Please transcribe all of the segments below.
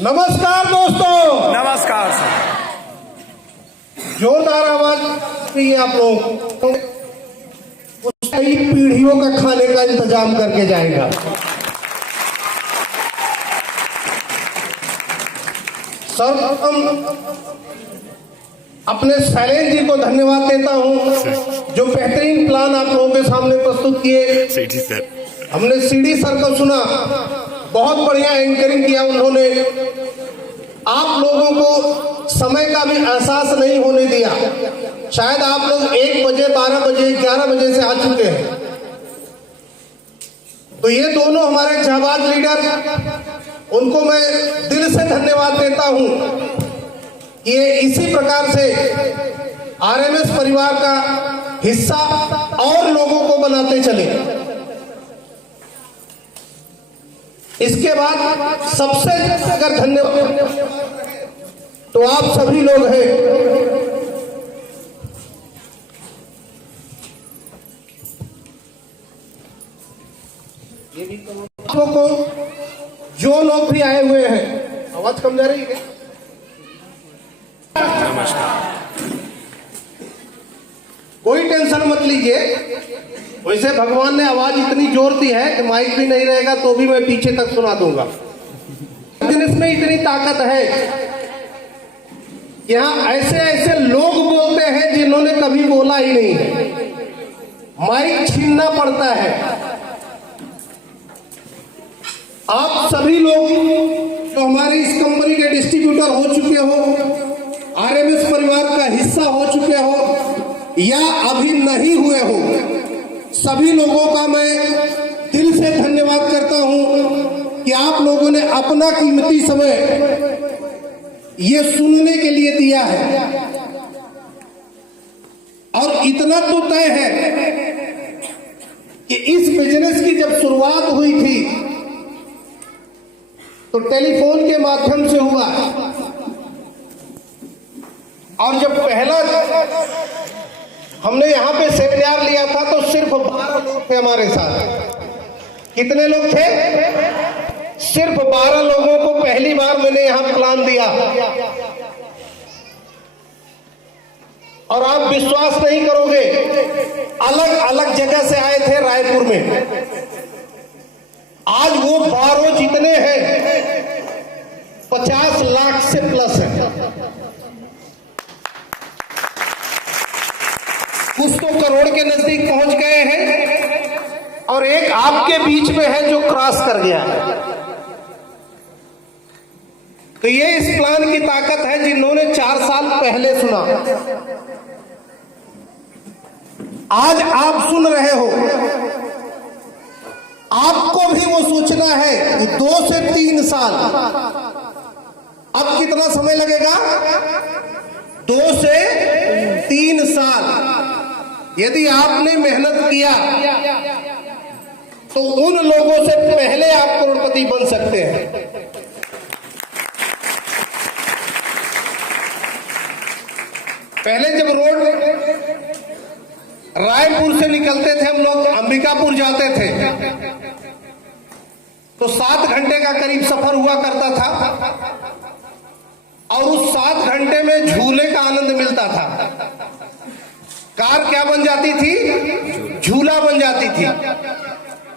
नमस्कार दोस्तों। नमस्कार सर। जोरदार आवाज चाहिए आप लोग। उस कई पीढ़ियों का खाने का इंतजाम करके जाएगा। सर्वप्रथम अपने शैलेंद्र जी को धन्यवाद देता हूं जो बेहतरीन प्लान आप लोगों के सामने प्रस्तुत किए। सीडी सर, हमने सीडी सर को सुना, बहुत बढ़िया एंकरिंग किया उन्होंने। आप लोगों को समय का भी एहसास नहीं होने दिया। शायद आप लोग 1 बजे, 12 बजे, 11 बजे से आ चुके हैं। तो ये दोनों हमारे जाबाज लीडर, उनको मैं दिल से धन्यवाद देता हूं। ये इसी प्रकार से आरएमएस परिवार का हिस्सा और लोगों को बनाते चले। इसके बाद सबसे अगर धन्यवाद तो आप सभी लोग हैं। ये भी लोगों को जो लोग भी आए हुए हैं, आवाज कम जा रही है। नमस्कार। कोई टेंशन मत लीजिए। वैसे भगवान ने आवाज इतनी जोर दी है कि माइक भी नहीं रहेगा तो भी मैं पीछे तक सुना दूंगा। लेकिन इसमें इतनी ताकत है, यहाँ ऐसे ऐसे लोग बोलते हैं जिन्होंने कभी बोला ही नहीं है। माइक छीनना पड़ता है। आप सभी लोग जो हमारी इस कंपनी के डिस्ट्रीब्यूटर हो चुके हो, आरएमएस परिवार का हिस्सा हो चुके हो या अभी नहीं हुए हो, सभी लोगों का मैं दिल से धन्यवाद करता हूं कि आप लोगों ने अपना कीमती समय ये सुनने के लिए दिया है। और इतना तो तय है कि इस बिजनेस की जब शुरुआत हुई थी तो टेलीफोन के माध्यम से हुआ, और जब पहला हमने यहां पे सेमिनार लिया था तो सिर्फ 12 लोग थे हमारे साथ। कितने लोग थे? सिर्फ 12 लोगों को पहली बार मैंने यहां प्लान दिया। और आप विश्वास नहीं करोगे, अलग अलग जगह से आए थे रायपुर में। आज वो 12 जितने हैं 50 लाख से प्लस है। कुछ तो करोड़ के नजदीक पहुंच गए हैं और एक आपके बीच में है जो क्रॉस कर गया है। तो ये इस प्लान की ताकत है जिन्होंने 4 साल पहले सुना। आज आप सुन रहे हो, आपको भी वो सोचना है कि 2 से 3 साल, अब कितना समय लगेगा? 2 से 3 साल यदि आपने मेहनत किया तो उन लोगों से पहले आप करोड़पति बन सकते हैं। पहले जब रोड रायपुर से निकलते थे हम लोग, अंबिकापुर जाते थे तो 7 घंटे का करीब सफर हुआ करता था। और उस 7 घंटे में झूले का आनंद मिलता था। कार क्या बन जाती थी? झूला बन जाती थी।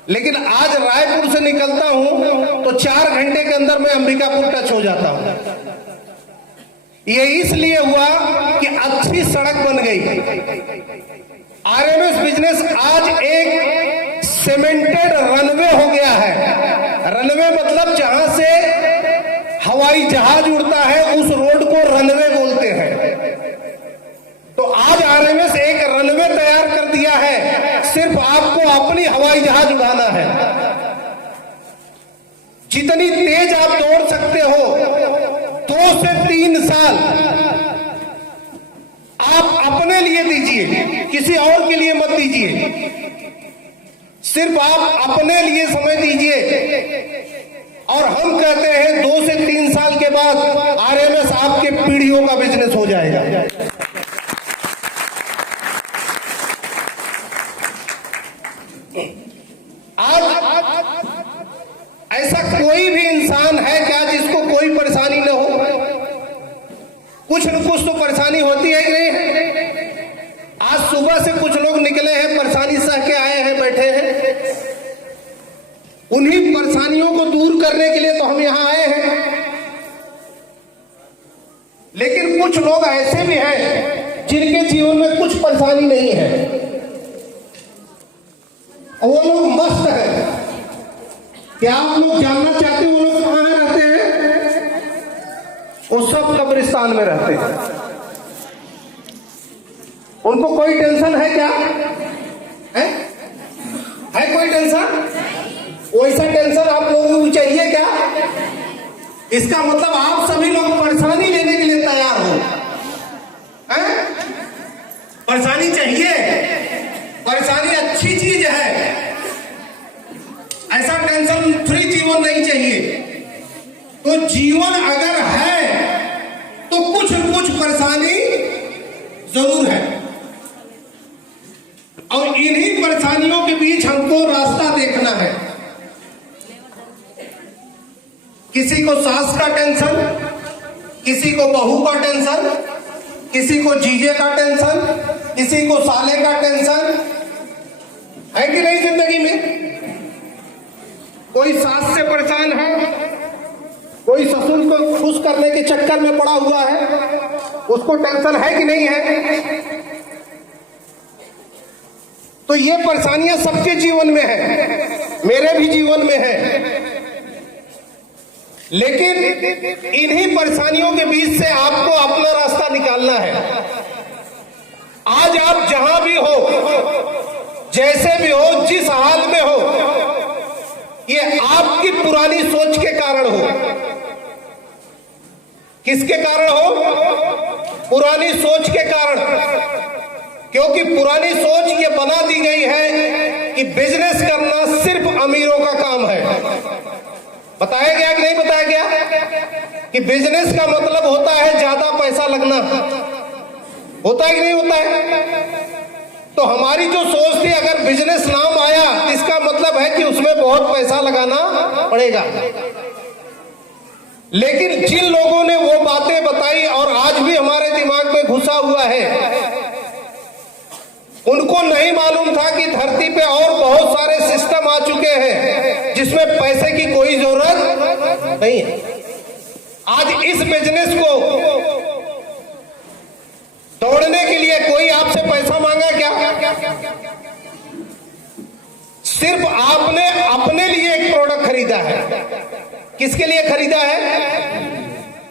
लेकिन आज रायपुर से निकलता हूं तो 4 घंटे के अंदर मैं अंबिकापुर टच हो जाता हूं। ये इसलिए हुआ कि अच्छी सड़क बन गई। आरएमएस बिजनेस आज एक सीमेंटेड रनवे हो गया है। रनवे मतलब जहां से हवाई जहाज उड़ता है उस रोड को रनवे बोलते हैं। तो आज आरएमएस एक रनवे तैयार कर दिया है, सिर्फ आपको अपनी हवाई जहाज उड़ाना है। जितनी तेज आप दौड़ सकते हो, 2 से 3 साल आप अपने लिए दीजिए, किसी और के लिए मत दीजिए। सिर्फ आप अपने लिए समय दीजिए। और हम कहते हैं 2 से 3 साल के बाद आरएमएस आपके पीढ़ियों का बिजनेस हो जाएगा। आज ऐसा कोई भी इंसान है क्या जिसको कोई परेशानी कुछ न कुछ तो परेशानी होती है कि नहीं। आज सुबह से कुछ लोग निकले हैं, परेशानी सह के आए हैं, बैठे हैं। उन्हीं परेशानियों को दूर करने के लिए तो हम यहां आए हैं। लेकिन कुछ लोग ऐसे भी हैं जिनके जीवन में कुछ परेशानी नहीं है, और वो लोग मस्त है। क्या आप लोग जानना चाहते हैं वो लोग कहां रहते हैं? वो सब कब्रिस्तान में रहते हैं। उनको कोई टेंशन है क्या? है कोई टेंशन? वैसा टेंशन आप लोगों को चाहिए क्या? इसका मतलब आप सभी लोग परेशानी लेने के लिए तैयार हो। परेशानी चाहिए, परेशानी अच्छी चीज है। ऐसा टेंशन फ्री जीवन नहीं चाहिए। तो जीवन अगर है तो कुछ न कुछ परेशानी जरूर है, और इन्हीं परेशानियों के बीच हमको रास्ता देखना है। किसी को सास का टेंशन, किसी को बहू का टेंशन, किसी को जीजे का टेंशन, किसी को साले का टेंशन है कि नहीं जिंदगी में? कोई सास से परेशान है, कोई ससुर को खुश करने के चक्कर में पड़ा हुआ है, उसको टेंशन है कि नहीं है? तो ये परेशानियां सबके जीवन में है, मेरे भी जीवन में है। लेकिन इन्हीं परेशानियों के बीच से आपको अपना रास्ता निकालना है। आज आप जहां भी हो, जैसे भी हो, जिस हाल में हो, ये आपकी पुरानी सोच के कारण हो। किसके कारण हो? पुरानी सोच के कारण। क्योंकि पुरानी सोच ये बना दी गई है कि बिजनेस करना सिर्फ अमीरों का काम है। बताया गया कि नहीं बताया गया कि बिजनेस का मतलब होता है ज्यादा पैसा लगना? होता है कि नहीं होता है? तो हमारी जो सोच थी, अगर बिजनेस नाम आया इसका मतलब है कि उसमें बहुत पैसा लगाना पड़ेगा। लेकिन जिन लोगों ने वो बातें बताई और आज भी हमारे दिमाग में घुसा हुआ है, उनको नहीं मालूम था कि धरती पे और बहुत सारे सिस्टम आ चुके हैं जिसमें पैसे की कोई जरूरत नहीं है। आज इस बिजनेस को तोड़ने के लिए कोई आपसे पैसा मांगा क्या? सिर्फ आपने अपने लिए एक प्रोडक्ट खरीदा है। किसके लिए खरीदा है?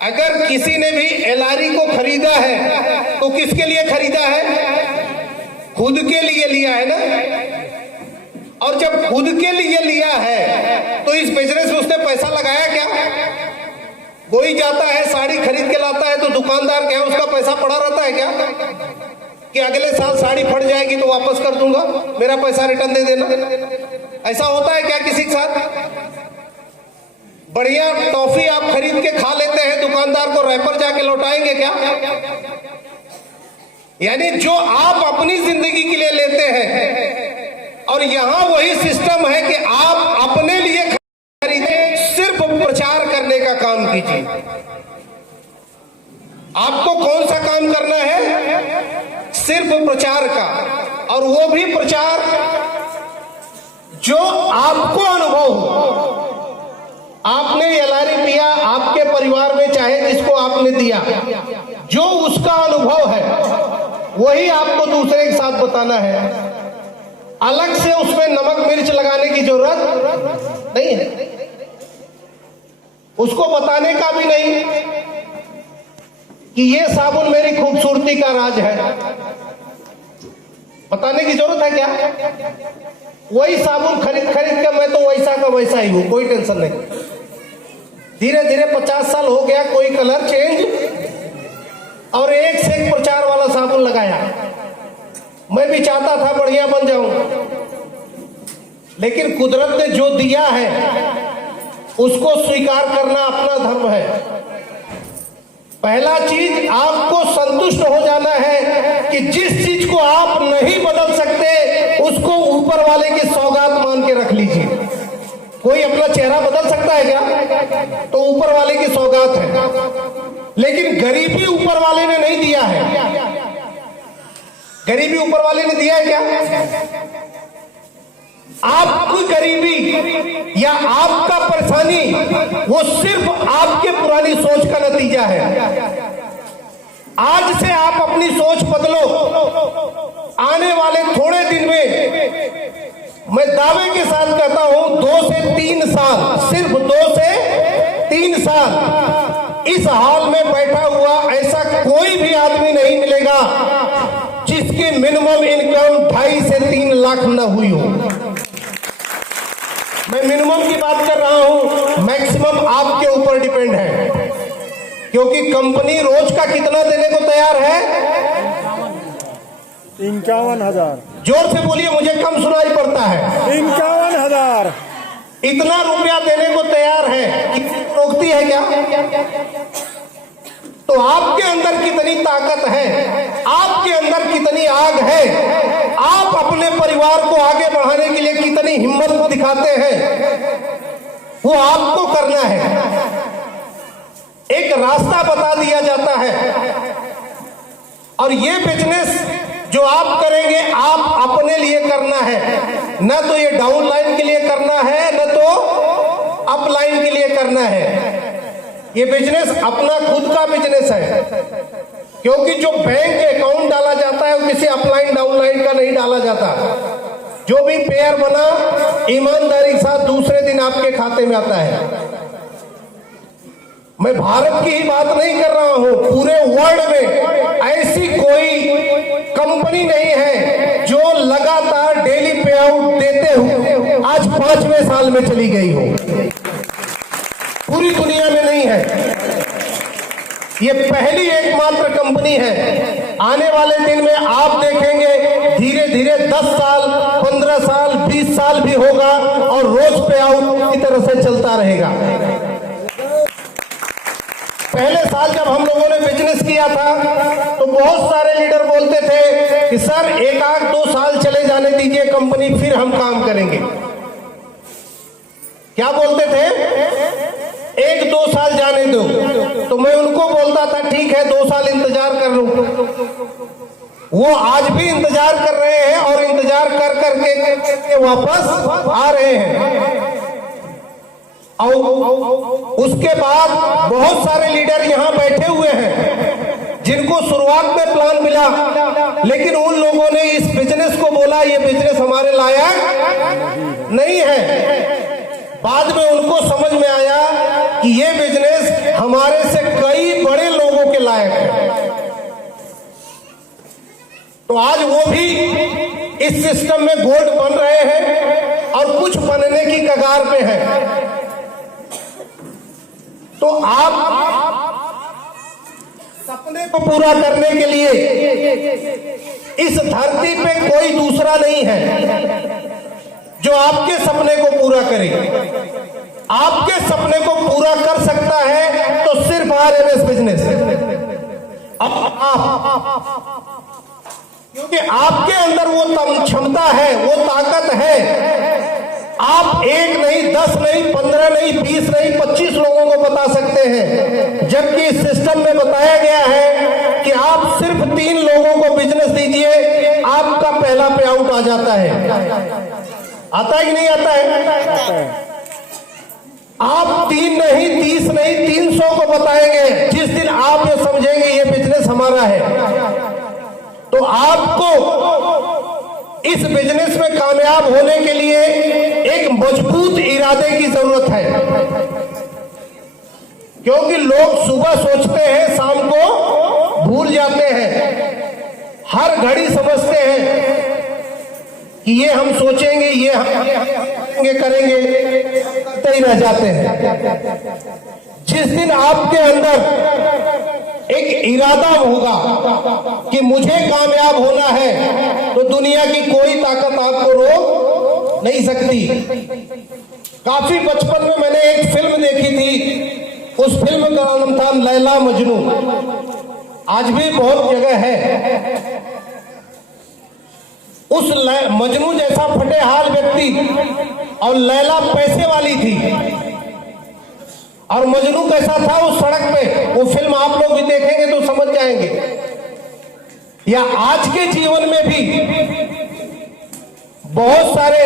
अगर किसी ने भी एलआरई को खरीदा है तो किसके लिए खरीदा है? खुद के लिए लिया है ना। और जब खुद के लिए लिया है तो इस बिजनेस में उसने पैसा लगाया क्या? कोई जाता है साड़ी खरीद के लाता है तो दुकानदार क्या उसका पैसा पड़ा रहता है क्या कि अगले साल साड़ी फट जाएगी तो वापस कर दूंगा, मेरा पैसा रिटर्न दे देना? ऐसा होता है क्या किसी के साथ? बढ़िया टॉफी आप खरीद के खा लेते हैं, दुकानदार को रैपर जाके लौटाएंगे क्या? यानी जो आप अपनी जिंदगी के लिए लेते हैं, और यहां वही सिस्टम है कि आप अपने लिए खरीदे, सिर्फ प्रचार करने का काम कीजिए। आपको कौन सा काम करना है? सिर्फ प्रचार का, और वो भी प्रचार जो आपको अनुभव हो। आपने एलआरई पिया, आपके परिवार में चाहे जिसको आपने दिया, जो उसका अनुभव है वही आपको दूसरे के साथ बताना है। अलग से उसमें नमक मिर्च लगाने की जरूरत नहीं है, उसको बताने का भी नहीं कि ये साबुन मेरी खूबसूरती का राज है। बताने की जरूरत है क्या? वही साबुन खरीद के मैं तो वैसा का वैसा ही हूं, कोई टेंशन नहीं। धीरे धीरे 50 साल हो गया, कोई कलर चेंज, और एक से एक प्रचार वाला साबुन लगाया। मैं भी चाहता था बढ़िया बन जाऊं, लेकिन कुदरत ने जो दिया है उसको स्वीकार करना अपना धर्म है। पहला चीज, आपको संतुष्ट हो जाना है कि जिस चीज को आप नहीं बदल सकते उसको ऊपर वाले की सौगात मान के रख लीजिए। कोई अपना चेहरा बदल सकता है क्या? तो ऊपर वाले की सौगात है। लेकिन गरीबी ऊपर वाले ने नहीं दिया है। गरीबी ऊपर वाले ने दिया है क्या? आपकी गरीबी या आपका परेशानी वो सिर्फ आपके पुरानी सोच का नतीजा है। आज से आप अपनी सोच बदलो। आने वाले थोड़े दिन में मैं दावे के साथ कहता हूं 2 से 3 साल, सिर्फ 2 से 3 साल इस हाल में बैठा हुआ ऐसा कोई भी आदमी नहीं मिलेगा जिसकी मिनिमम इनकम 2.5 से 3 लाख न हुई हो। मैं मिनिमम की बात कर रहा हूं, मैक्सिमम आपके ऊपर डिपेंड है, क्योंकि कंपनी रोज का कितना देने को तैयार है? 51,000। जोर से बोलिए, मुझे कम सुनाई पड़ता है। 51,000 इतना रुपया देने को तैयार है, रोकती है क्या? तो आपके अंदर कितनी ताकत है, आपके अंदर कितनी आग है, आप अपने परिवार को आगे बढ़ाने के लिए कितनी हिम्मत दिखाते हैं, वो आपको करना है। एक रास्ता बता दिया जाता है और ये बिजनेस जो आप करेंगे आप अपने लिए करना है, न तो ये डाउन लाइन के लिए करना है, न तो अप लाइन के लिए करना है। ये बिजनेस अपना खुद का बिजनेस है, क्योंकि जो बैंक अकाउंट डाला जाता है वो किसी अपलाइन डाउनलाइन का नहीं डाला जाता। जो भी पेयर बना ईमानदारी के साथ दूसरे दिन आपके खाते में आता है। मैं भारत की ही बात नहीं कर रहा हूं, पूरे वर्ल्ड में ऐसी कोई कंपनी नहीं है जो लगातार डेली पे आउट देते हुए आज 5वें साल में चली गई हो। पूरी दुनिया में नहीं है, ये पहली एकमात्र कंपनी है। आने वाले दिन में आप देखेंगे धीरे धीरे 10 साल, 15 साल, 20 साल भी होगा और रोज पे आउट की तरह से चलता रहेगा। पहले साल जब हम लोगों ने बिजनेस किया था तो बहुत सारे लीडर बोलते थे कि सर 1 आध 2 साल चले जाने दीजिए कंपनी, फिर हम काम करेंगे। क्या बोलते थे? 1-2 साल जाने दो। तो मैं उनको बोलता था ठीक है 2 साल इंतजार कर लो। वो आज भी इंतजार कर रहे हैं और इंतजार कर करके वापस आ रहे हैं। और उसके बाद बहुत सारे लीडर यहाँ बैठे हुए हैं जिनको शुरुआत में प्लान मिला, लेकिन उन लोगों ने इस बिजनेस को बोला ये बिजनेस हमारे लायक नहीं है। बाद में उनको समझ में आया कि ये बिजनेस हमारे से कई बड़े लोगों के लायक है। तो आज वो भी इस सिस्टम में गोल्ड बन रहे हैं और कुछ बनने की कगार पे है। तो आप सपने को पूरा करने के लिए इस धरती पे कोई दूसरा नहीं है जो आपके सपने को पूरा करे। आपके सपने को पूरा कर सकता है तो सिर्फ आरएमएस बिजनेस। अब आप, क्योंकि आपके अंदर वो क्षमता है, वो ताकत है। आप 1 नहीं, 10 नहीं, 15 नहीं, 20 नहीं, 25 लोगों को बता सकते हैं, जबकि इस सिस्टम में बताया गया है कि आप सिर्फ 3 लोगों को बिजनेस दीजिए, आपका पहला पे आउट आ जाता है। आता है कि नहीं आता है? आप 3 नहीं, 30 नहीं, 300 को बताएंगे। जिस दिन आप ये समझेंगे ये बिजनेस हमारा है, तो आपको इस बिजनेस में कामयाब होने के लिए एक मजबूत इरादे की जरूरत है। क्योंकि लोग सुबह सोचते हैं, शाम को भूल जाते हैं। हर घड़ी समझते हैं कि ये हम सोचेंगे, ये हम करेंगे, करते ही रह जाते हैं। जिस दिन आपके अंदर एक इरादा होगा कि मुझे कामयाब होना है, तो दुनिया की कोई ताकत आपको रोक नहीं सकती। काफी बचपन में मैंने एक फिल्म देखी थी, उस फिल्म का नाम था लैला मजनू। आज भी बहुत जगह है। उस मजनू जैसा फटेहाल व्यक्ति और लैला पैसे वाली थी, और मजनू कैसा था उस सड़क पे, वो फिल्म आप लोग भी देखेंगे तो समझ जाएंगे। या आज के जीवन में भी बहुत सारे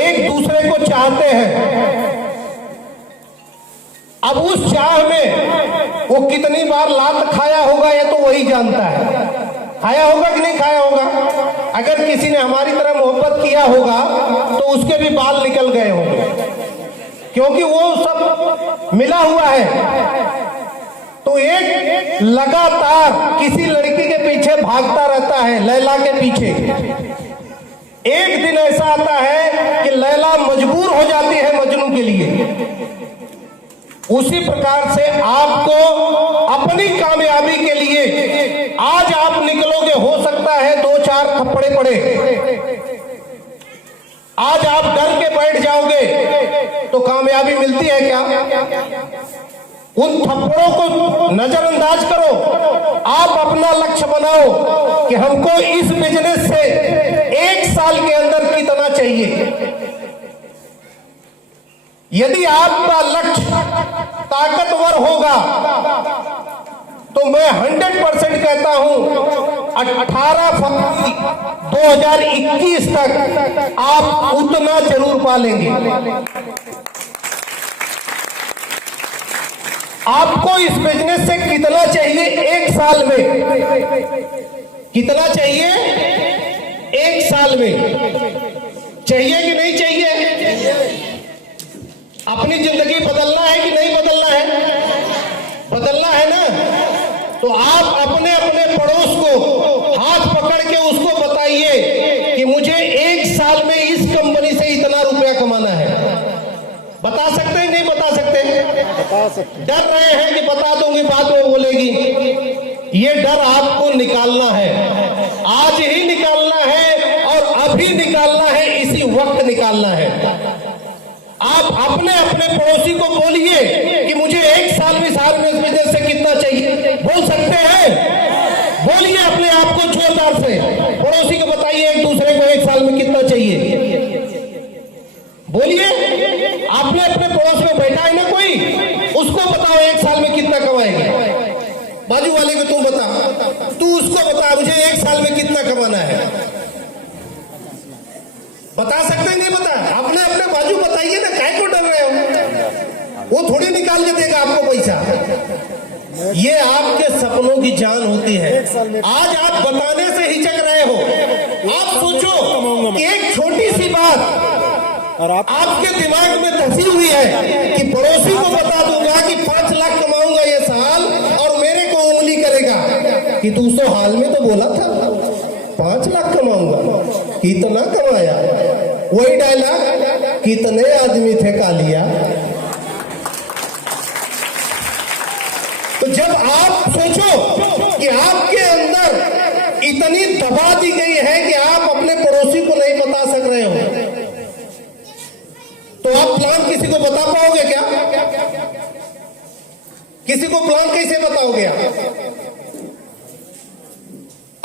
एक दूसरे को चाहते हैं। अब उस चाह में वो कितनी बार लात खाया होगा ये तो वही जानता है। खाया होगा कि नहीं खाया होगा? अगर किसी ने हमारी तरह मोहब्बत किया होगा तो उसके भी बाल निकल गए होंगे, क्योंकि वो सब मिला हुआ है। तो एक लगातार किसी लड़की के पीछे भागता रहता है, लैला के पीछे। एक दिन ऐसा आता है कि लैला मजबूर हो जाती है मजनू के लिए। उसी प्रकार से आपको अपनी कामयाबी के लिए आज आप निकलोगे, हो सकता है 2-4 थप्पड़े पड़े, आज आप डर के बैठ जाओगे तो कामयाबी मिलती है क्या? उन थप्पड़ों को नजरअंदाज करो, आप अपना लक्ष्य बनाओ कि हमको इस बिजनेस से 1 साल के अंदर कितना चाहिए। यदि आपका लक्ष्य ताकतवर होगा तो मैं 100% कहता हूं 18 फरवरी 2021 तक आप उतना जरूर पालेंगे। आपको इस बिजनेस से कितना चाहिए 1 साल में? कितना चाहिए 1 साल में? चाहिए कि नहीं चाहिए? अपनी जिंदगी बदलना है कि नहीं बदलना है? बदलना है ना? तो आप अपने अपने पड़ोस को हाथ पकड़ के उसको बताइए कि मुझे 1 साल में इस कंपनी से इतना रुपया कमाना है। बता सकते हैं नहीं बता सकते? बता सकते। डर रहे हैं कि बता दूंगी बात वो बोलेगी। ये डर आपको निकालना है, आज ही निकालना है और अभी निकालना है, इसी वक्त निकालना है। आप अपने अपने पड़ोसी को बोलिए कि मुझे 1 साल में साल में इस बिजनेस से कितना चाहिए। बोल सकते हैं? बोलिए अपने आप को जोरदार से, पड़ोसी को बताइए एक दूसरे को 1 साल में कितना चाहिए। बोलिए, आपने अपने पड़ोस में बैठा है ना कोई, उसको बताओ 1 साल में कितना कमाएंगे। बाजू वाले को तुम बता, तू उसको बता मुझे 1 साल में कितना कमाना है। बता सकते हैं नहीं बता? अपने अपने बाजू बताइए ना, काहे को डर रहे हो? वो थोड़ी निकाल के देगा आपको पैसा। ये आपके सपनों की जान होती है। आज आप बताने से हिचक रहे हो। आप सोचो कि एक छोटी सी बात और आपके दिमाग में धसी हुई है कि पड़ोसी को बता दूंगा कि 5 लाख कमाऊंगा ये साल और मेरे को उंगली करेगा कि तू तो हाल में तो बोला था 5 लाख कमाऊंगा, कितना कमाया? वही डायलॉग, कितने आदमी थे कालिया। तो जब आप सोचो कि आपके अंदर इतनी दबा दी गई है कि आप अपने पड़ोसी को नहीं बता सक रहे हो, तो आप प्लान किसी को बता पाओगे क्या? किसी को प्लान कैसे बताओगे आप?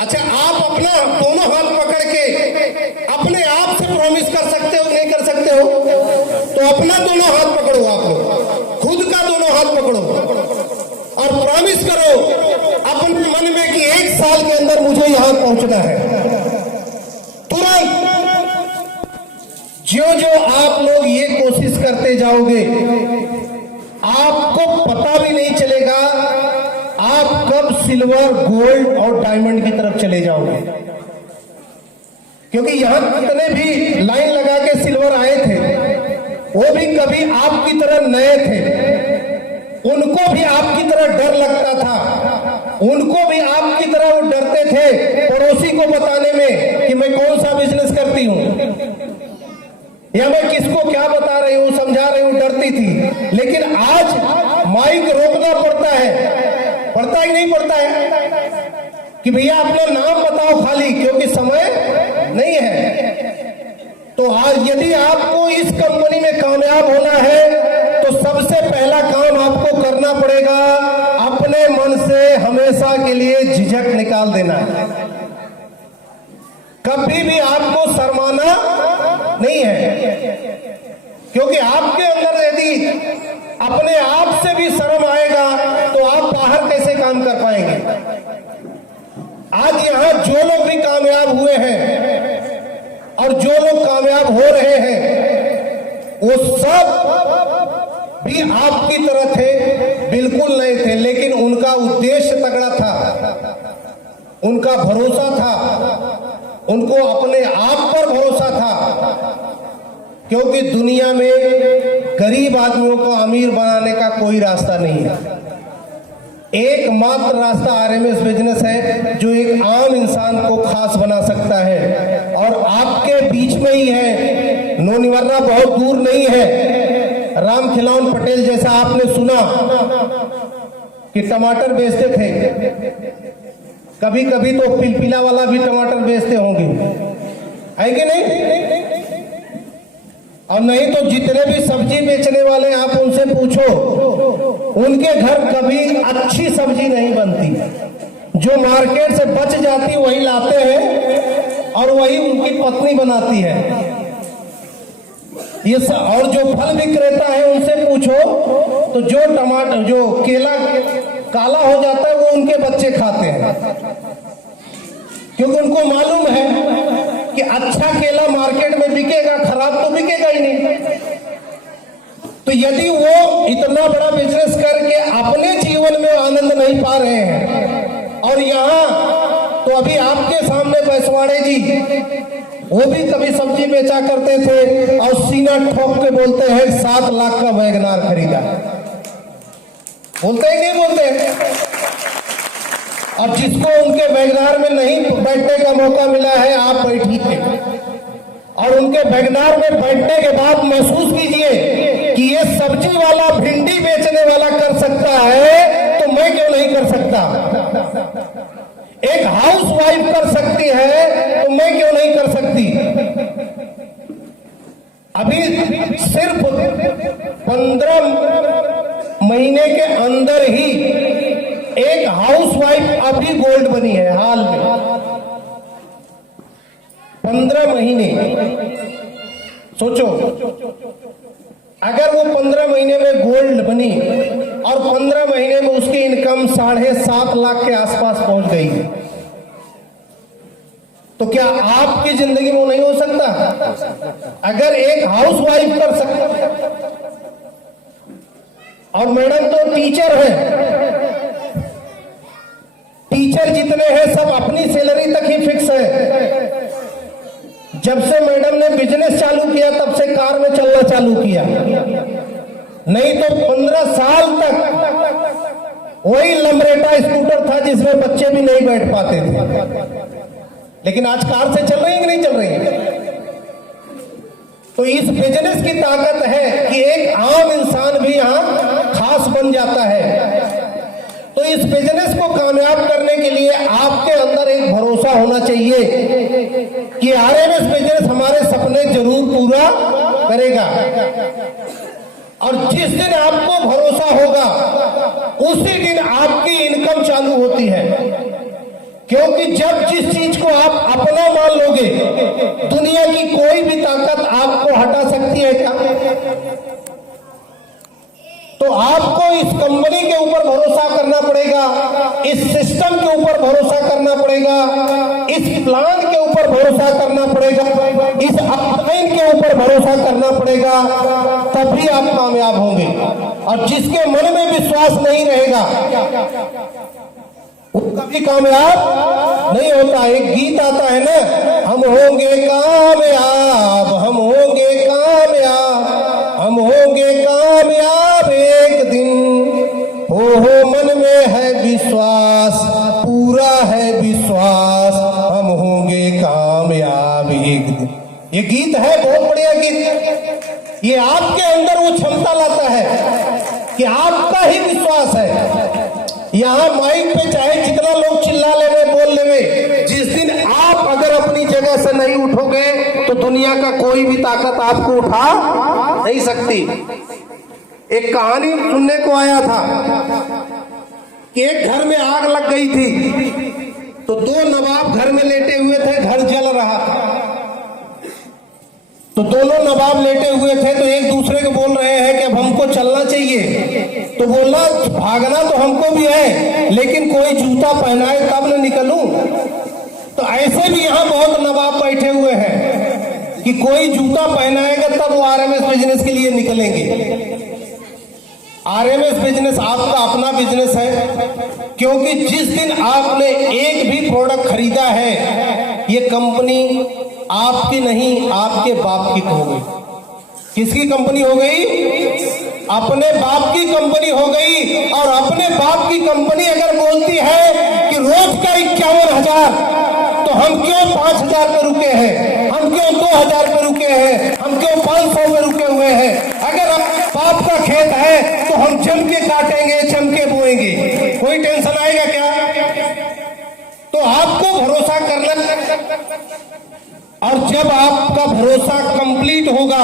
अच्छा, आप अपना दोनों हाथ पकड़ के अपने आप से प्रॉमिस कर सकते हो नहीं कर सकते हो? तो अपना दोनों हाथ पकड़ो, आप लोग खुद का दोनों हाथ पकड़ो और प्रॉमिस करो अपने मन में कि 1 साल के अंदर मुझे यहां पहुंचना है। तुरंत जो आप लोग ये कोशिश करते जाओगे, आपको पता भी नहीं चलेगा आप कब सिल्वर, गोल्ड और डायमंड की तरफ चले जाओगे। क्योंकि यहां जितने भी लाइन लगा के सिल्वर आए थे, वो भी कभी आपकी तरह नए थे, उनको भी आपकी तरह डर लगता था, उनको भी आपकी तरह वो डरते थे पड़ोसी को बताने में कि मैं कौन सा बिजनेस करती हूं या मैं किसको क्या बता रही हूं, समझा रही हूं, डरती थी। लेकिन आज माइक रोकना पड़ता है, पड़ता ही नहीं पड़ता है कि भैया अपना नाम बताओ खाली, क्योंकि समय नहीं है। तो आज यदि आपको इस कंपनी में कामयाब होना है तो सबसे पहला काम आपको करना पड़ेगा, अपने मन से हमेशा के लिए झिझक निकाल देना है। कभी भी आपको शर्माना नहीं है, क्योंकि आपके अंदर यदि अपने आप से भी शर्म आएगा तो आप बाहर कैसे काम कर पाएंगे। आज यहां जो लोग भी कामयाब हुए हैं और जो लोग कामयाब हो रहे हैं वो सब भी आपकी तरह थे, बिल्कुल नहीं थे, लेकिन उनका उद्देश्य तगड़ा था, उनका भरोसा था, उनको अपने आप पर भरोसा था। क्योंकि दुनिया में गरीब आदमियों को अमीर बनाने का कोई रास्ता नहीं है। एकमात्र रास्ता आरएमएस बिजनेस है जो एक आम इंसान को खास बना सकता है, और आपके बीच में ही है, नो निवारना बहुत दूर नहीं है। राम खिलौन पटेल जैसा आपने सुना कि टमाटर बेचते थे, कभी कभी तो पिलपिला वाला भी टमाटर बेचते होंगे, है कि नहीं? और नहीं तो जितने भी सब्जी बेचने वाले आप उनसे पूछो, उनके घर कभी अच्छी सब्जी नहीं बनती। जो मार्केट से बच जाती वही लाते हैं और वही उनकी पत्नी बनाती है। ये और जो फल विक्रेता है उनसे पूछो तो जो टमाटर जो केला काला हो जाता है वो उनके बच्चे खाते हैं, क्योंकि उनको मालूम है कि अच्छा केला मार्केट में बिकेगा, खराब तो बिकेगा ही नहीं। तो यदि वो इतना बड़ा बिजनेस करके अपने जीवन में आनंद नहीं पा रहे हैं, और यहाँ तो अभी आपके सामने बैसवाड़े जी, वो भी कभी सब्जी बेचा करते थे और सीना ठोक के बोलते हैं 7 लाख का वैगनार खरीदा, बोलते हैं नहीं बोलते? और जिसको उनके वैगनार में नहीं बैठने का मौका मिला है, आप बैठिए और उनके वैगनार में बैठने के बाद महसूस कीजिए कि ये सब्जी वाला, भिंडी बेचने वाला कर सकता है तो मैं क्यों नहीं कर सकता। एक हाउस वाइफ कर सकती है तो मैं क्यों नहीं कर सकती। अभी सिर्फ 15 महीने के अंदर ही एक हाउस वाइफ अभी गोल्ड बनी है, हाल में 15 महीने। सोचो, अगर वो 15 महीने में गोल्ड बनी और 15 महीने में उसकी इनकम 7.5 लाख के आसपास पहुंच गई, तो क्या आपकी जिंदगी में वो नहीं हो सकता? अगर एक हाउस वाइफ कर सकता, और मैडम तो टीचर है, टीचर जितने हैं सब अपनी सैलरी तक ही फिक्स है। जब से मैडम ने बिजनेस चालू किया तब से कार में चलना चालू किया, नहीं तो 15 साल तक वही लमरेटा स्कूटर था जिसमें बच्चे भी नहीं बैठ पाते थे। लेकिन आज कार से चल रही है कि नहीं चल रही है? तो इस बिजनेस की ताकत है कि एक आम इंसान भी यहां खास बन जाता है। तो इस बिजनेस को कामयाब करने के लिए आपके अंदर एक भरोसा होना चाहिए कि आरएमएस बिजनेस हमारे सपने जरूर पूरा करेगा। और जिस दिन आपको भरोसा होगा उसी दिन आपकी इनकम चालू होती है, क्योंकि जब जिस चीज को आप अपना मान लोगे, दुनिया की कोई भी ताकत आपको हटा सकती है क्या? तो आपको इस कंपनी के ऊपर भरोसा करना पड़ेगा, इस सिस्टम के ऊपर भरोसा करना पड़ेगा, इस प्लान के ऊपर भरोसा करना पड़ेगा, इस अपलाइन के ऊपर भरोसा करना पड़ेगा, तभी आप कामयाब होंगे। और जिसके मन में विश्वास नहीं रहेगा वो कभी कामयाब नहीं होता। एक गीत आता है ना, हम होंगे कामयाब, हम होंगे कामयाब, हम होंगे कामयाब एक दिन। हो मन में है विश्वास, पूरा है विश्वास, हम होंगे कामयाब एक दिन। ये गीत है, बहुत बढ़िया गीत। ये आपके अंदर वो क्षमता लाता है कि आपका ही विश्वास है। यहाँ माइक पे चाहे जितना लोग चिल्ला लेवे, बोल लेवे, जिस दिन आप अगर अपनी जगह से नहीं उठोगे तो दुनिया का कोई भी ताकत आपको उठा नहीं सकती। एक कहानी सुनने को आया था कि एक घर में आग लग गई थी, तो 2 नवाब घर में लेटे हुए थे, घर जल रहा था। तो दोनों नवाब लेटे हुए थे, तो एक दूसरे को बोल रहे हैं कि अब हमको चलना चाहिए। तो बोला भागना तो हमको भी है, लेकिन कोई जूता पहनाए तब न निकलूं। तो ऐसे भी यहाँ बहुत नवाब बैठे हुए हैं कि कोई जूता पहनाएगा तब वो आरएमएस बिजनेस के लिए निकलेंगे। आरएमएस बिजनेस आपका अपना बिजनेस है, क्योंकि जिस दिन आपने एक भी प्रोडक्ट खरीदा है, ये कंपनी आपकी नहीं, आपके बाप की हो गई। किसकी कंपनी हो गई? अपने बाप की कंपनी हो गई। और अपने बाप की कंपनी अगर बोलती है कि रोज का 51,000, तो हम क्यों 5,000 पे रुके हैं? हम क्यों 2,000 पे रुके हैं? हम क्यों 500 में रुके हुए हैं? अगर बाप का खेत है तो हम जम के काटेंगे, जम के बोएंगे, कोई टेंशन आएगा क्या? तो आपको भरोसा करना, और जब आपका भरोसा कंप्लीट होगा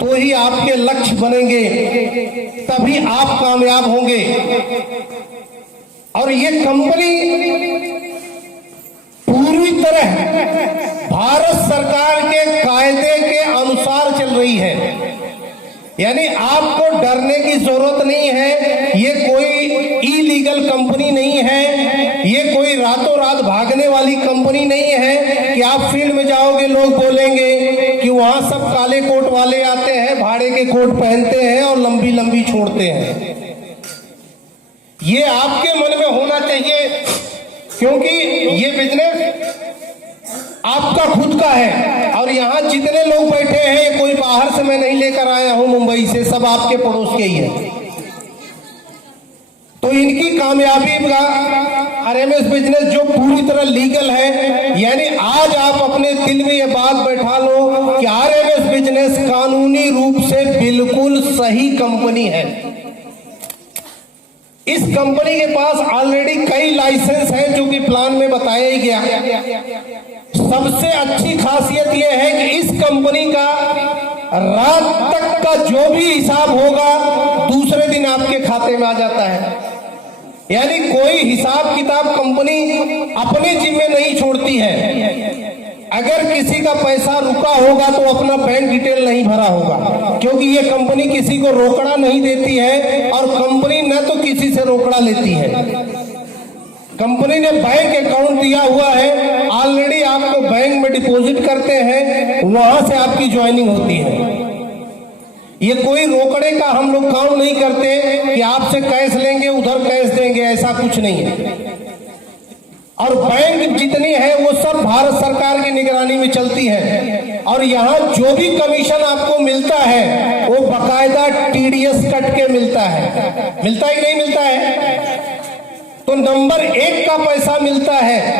तो ही आपके लक्ष्य बनेंगे, तभी आप कामयाब होंगे। और ये कंपनी पूरी तरह भारत सरकार के कायदे के अनुसार चल रही है, यानी आपको डरने की जरूरत नहीं है। ये कोई इलीगल कंपनी नहीं है, ये कोई रातों रात भागने वाली कंपनी नहीं है कि आप फील्ड में जाओगे, लोग बोलेंगे कि वहां सब काले कोट वाले आते हैं, भाड़े के कोट पहनते हैं और लंबी लंबी छोड़ते हैं। ये आपके मन में होना चाहिए, क्योंकि ये बिजनेस आपका खुद का है। और यहाँ जितने लोग बैठे हैं, ये कोई बाहर से मैं नहीं लेकर आया हूं मुंबई से, सब आपके पड़ोस के ही है। तो इनकी कामयाबी का आरएमएस बिजनेस जो पूरी तरह लीगल है, यानी आज आप अपने दिल में ये बात बैठा लो कि आरएमएस बिजनेस कानूनी रूप से बिल्कुल सही कंपनी है। इस कंपनी के पास ऑलरेडी कई लाइसेंस हैं, जो कि प्लान में बताया ही गया। सबसे अच्छी खासियत यह है कि इस कंपनी का रात तक का जो भी हिसाब होगा दूसरे दिन आपके खाते में आ जाता है। यानी कोई हिसाब किताब कंपनी अपने जिम्मे नहीं छोड़ती है। अगर किसी का पैसा रुका होगा तो अपना बैंक डिटेल नहीं भरा होगा, क्योंकि ये कंपनी किसी को रोकड़ा नहीं देती है, और कंपनी न तो किसी से रोकड़ा लेती है। कंपनी ने बैंक अकाउंट दिया हुआ है, ऑलरेडी आपको बैंक में डिपॉजिट करते हैं, वहां से आपकी ज्वाइनिंग होती है। ये कोई रोकड़े का हम लोग काम नहीं करते कि आपसे कैश लेंगे उधर कैश देंगे, ऐसा कुछ नहीं है। और बैंक जितनी है वो सब भारत सरकार की निगरानी में चलती है। और यहाँ जो भी कमीशन आपको मिलता है वो बकायदा टीडीएस कट के मिलता है। मिलता है कि नहीं मिलता है? तो नंबर 1 का पैसा मिलता है।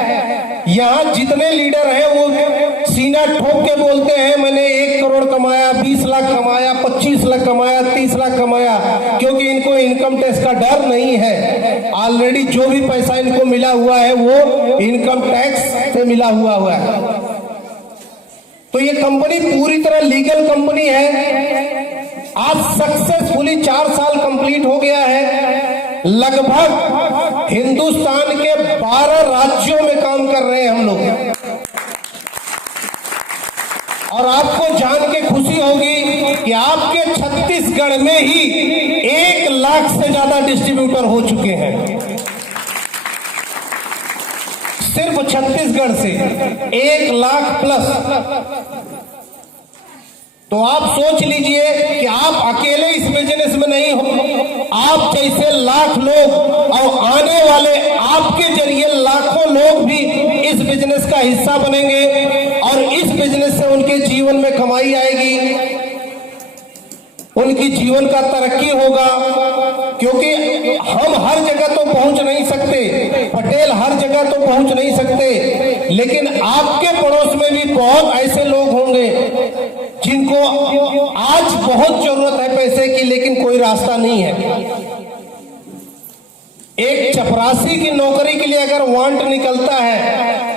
यहाँ जितने लीडर हैं वो सीना ठोक के बोलते हैं मैंने 1 करोड़ कमाया, 20 लाख कमाया, 25 लाख कमाया, 30 लाख कमाया, क्योंकि इनको इनकम टैक्स का डर नहीं है। ऑलरेडी जो भी पैसा इनको मिला हुआ है वो इनकम टैक्स से मिला हुआ है। तो ये कंपनी पूरी तरह लीगल कंपनी है। आज सक्सेसफुली 4 साल कंप्लीट हो गया है। लगभग हिंदुस्तान के 12 राज्यों में काम कर रहे हैं हम लोग। और आपको जान के खुशी होगी कि आपके छत्तीसगढ़ में ही 1 लाख से ज्यादा डिस्ट्रीब्यूटर हो चुके हैं। सिर्फ छत्तीसगढ़ से 1 लाख प्लस। तो आप सोच लीजिए कि आप अकेले इस बिजनेस में नहीं हो, आप जैसे लाख लोग और आने वाले आपके जरिए लाखों लोग भी इस बिजनेस का हिस्सा बनेंगे, और इस बिजनेस से उनके जीवन में कमाई आएगी, उनकी जीवन का तरक्की होगा। क्योंकि हम हर जगह तो पहुंच नहीं सकते, पटेल हर जगह तो पहुंच नहीं सकते, लेकिन आपके पड़ोस में भी बहुत ऐसे लोग होंगे जिनको आज बहुत जरूरत है पैसे की, लेकिन कोई रास्ता नहीं है। एक चपरासी की नौकरी के लिए अगर वांट निकलता है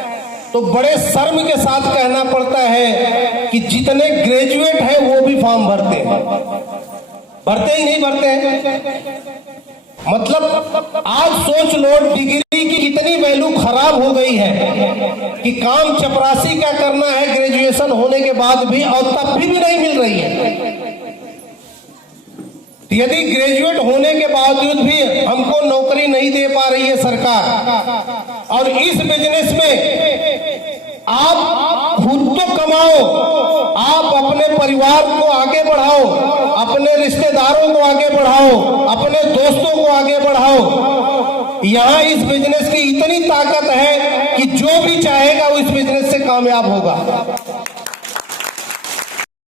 तो बड़े शर्म के साथ कहना पड़ता है कि जितने ग्रेजुएट हैं वो भी फॉर्म भरते हैं। भरते ही नहीं भरते हैं। मतलब आज सोच लो, डिग्री की कितनी वैल्यू खराब हो गई है कि काम चपरासी का करना है ग्रेजुएशन होने के बाद भी, और तब भी नहीं मिल रही है। यदि ग्रेजुएट होने के बावजूद भी हमको नौकरी नहीं दे पा रही है सरकार, और इस बिजनेस में आप खुद तो कमाओ, आप अपने परिवार को आगे बढ़ाओ, अपने रिश्तेदारों को आगे बढ़ाओ, अपने दोस्तों को आगे बढ़ाओ। यहाँ इस बिजनेस की इतनी ताकत है कि जो भी चाहेगा वो इस बिजनेस से कामयाब होगा।